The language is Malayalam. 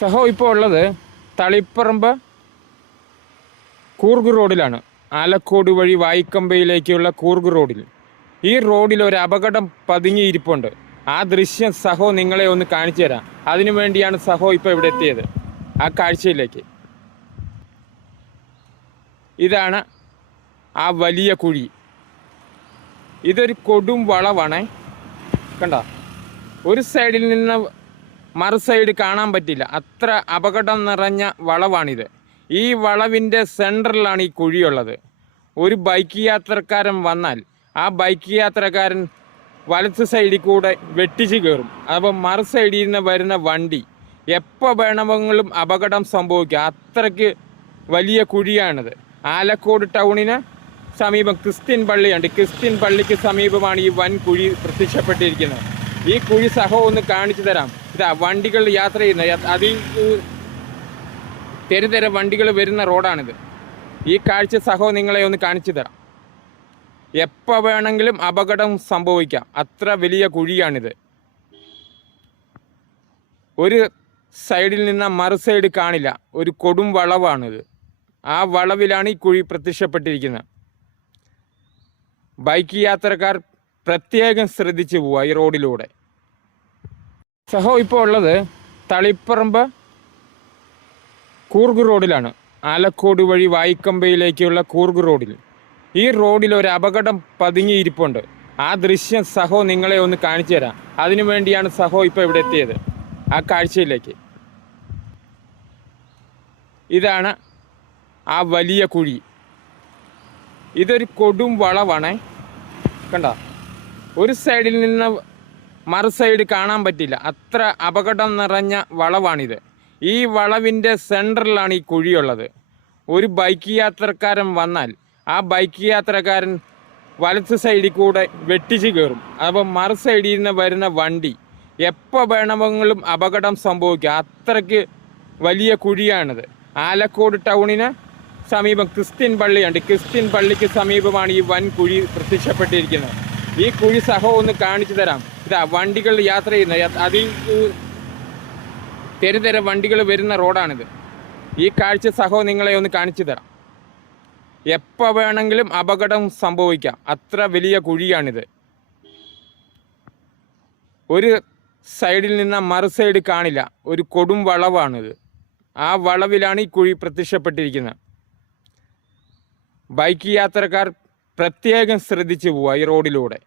സഹോ ഇപ്പോൾ ഉള്ളത് തളിപ്പറമ്പ് കൂർഗ് റോഡിലാണ്. ആലക്കോട് വഴി വായിക്കമ്പയിലേക്കുള്ള കൂർഗ് റോഡിൽ. ഈ റോഡിൽ ഒരു അപകടം പതുങ്ങിയിരിപ്പുണ്ട്. ആ ദൃശ്യം സഹോ നിങ്ങളെ ഒന്ന് കാണിച്ചു തരാം. അതിനു വേണ്ടിയാണ് സഹോ ഇപ്പോൾ ഇവിടെ എത്തിയത്. ആ കാഴ്ചയിലേക്ക്. ഇതാണ് ആ വലിയ കുഴി. ഇതൊരു കൊടും വളവാണേ. കണ്ട, ഒരു സൈഡിൽ നിന്ന് മറു സൈഡ് കാണാൻ പറ്റില്ല. അത്ര അപകടം നിറഞ്ഞ വളവാണിത്. ഈ വളവിൻ്റെ സെൻറ്ററിലാണ് ഈ കുഴിയുള്ളത്. ഒരു ബൈക്ക് യാത്രക്കാരൻ വന്നാൽ ആ ബൈക്ക് യാത്രക്കാരൻ വലത്ത് സൈഡിൽ കൂടെ വെട്ടിച്ച് കയറും. അപ്പോൾ മറു സൈഡിൽ നിന്ന് വരുന്ന വണ്ടി എപ്പോൾ വേണമെങ്കിലും അപകടം സംഭവിക്കുക. അത്രയ്ക്ക് വലിയ കുഴിയാണിത്. ആലക്കോട് ടൗണിന് സമീപം ക്രിസ്ത്യൻ പള്ളിയുണ്ട്. ക്രിസ്ത്യൻ പള്ളിക്ക് സമീപമാണ് ഈ വൻ കുഴി പ്രത്യക്ഷപ്പെട്ടിരിക്കുന്നത്. ഈ കുഴി സഹോ ഒന്ന് കാണിച്ചു തരാം. ഇതാ വണ്ടികൾ യാത്ര ചെയ്യുന്നത്. അതിൽ തെരുതെര വണ്ടികൾ വരുന്ന റോഡാണിത്. ഈ കാഴ്ച സഹോ നിങ്ങളെ ഒന്ന് കാണിച്ചു തരാം. എപ്പോൾ വേണമെങ്കിലും അപകടം സംഭവിക്കാം. അത്ര വലിയ കുഴിയാണിത്. ഒരു സൈഡിൽ നിന്ന് മറു സൈഡ് കാണില്ല. ഒരു കൊടും വളവാണിത്. ആ വളവിലാണ് ഈ കുഴി പ്രത്യക്ഷപ്പെട്ടിരിക്കുന്നത്. ബൈക്ക് യാത്രക്കാർ പ്രത്യേകം ശ്രദ്ധിച്ചു പോവുക ഈ റോഡിലൂടെ. സഹോ ഇപ്പോൾ ഉള്ളത് തളിപ്പറമ്പ് കൂർഗ് റോഡിലാണ്. ആലക്കോട് വഴി വായിക്കമ്പയിലേക്കുള്ള കൂർഗ് റോഡിൽ. ഈ റോഡിൽ ഒരു അപകടം പതുങ്ങിയിരിപ്പുണ്ട്. ആ ദൃശ്യം സഹോ നിങ്ങളെ ഒന്ന് കാണിച്ചു തരാം. അതിനു വേണ്ടിയാണ് സഹോ ഇപ്പോൾ ഇവിടെ എത്തിയത്. ആ കാഴ്ചയിലേക്ക്. ഇതാണ് ആ വലിയ കുഴി. ഇതൊരു കൊടും വളവാണേ. കണ്ട, ഒരു സൈഡിൽ നിന്ന് മറു സൈഡ് കാണാൻ പറ്റില്ല. അത്ര അപകടം നിറഞ്ഞ വളവാണിത്. ഈ വളവിൻ്റെ സെൻറ്ററിലാണ് ഈ കുഴിയുള്ളത്. ഒരു ബൈക്ക് യാത്രക്കാരൻ വന്നാൽ ആ ബൈക്ക് യാത്രക്കാരൻ വലത്ത് സൈഡിൽ കൂടെ വെട്ടിച്ച് കയറും. അപ്പോൾ മറു സൈഡിൽ നിന്ന് വരുന്ന വണ്ടി എപ്പോൾ വേണമെങ്കിലും അപകടം സംഭവിക്കുക. അത്രയ്ക്ക് വലിയ കുഴിയാണിത്. ആലക്കോട് ടൗണിന് സമീപം ക്രിസ്ത്യൻ പള്ളിയുണ്ട്. ക്രിസ്ത്യൻ പള്ളിക്ക് സമീപമാണ് ഈ വൻ കുഴി പ്രത്യക്ഷപ്പെട്ടിരിക്കുന്നത്. ഈ കുഴി സഹോ ഒന്ന് കാണിച്ചു തരാം. ഇതാ വണ്ടികൾ യാത്ര ചെയ്യുന്നത്. അതിൽ തെരുതെര വണ്ടികൾ വരുന്ന റോഡാണിത്. ഈ കാഴ്ച സഹോ നിങ്ങളെ ഒന്ന് കാണിച്ചു തരാം. എപ്പോൾ വേണമെങ്കിലും അപകടം സംഭവിക്കാം. അത്ര വലിയ കുഴിയാണിത്. ഒരു സൈഡിൽ നിന്ന് മറു സൈഡ് കാണില്ല. ഒരു കൊടും വളവാണിത്. ആ വളവിലാണ് ഈ കുഴി പ്രത്യക്ഷപ്പെട്ടിരിക്കുന്നത്. ബൈക്ക് യാത്രക്കാർ പ്രത്യേകം ശ്രദ്ധിച്ചു പോവുക ഈ റോഡിലൂടെ.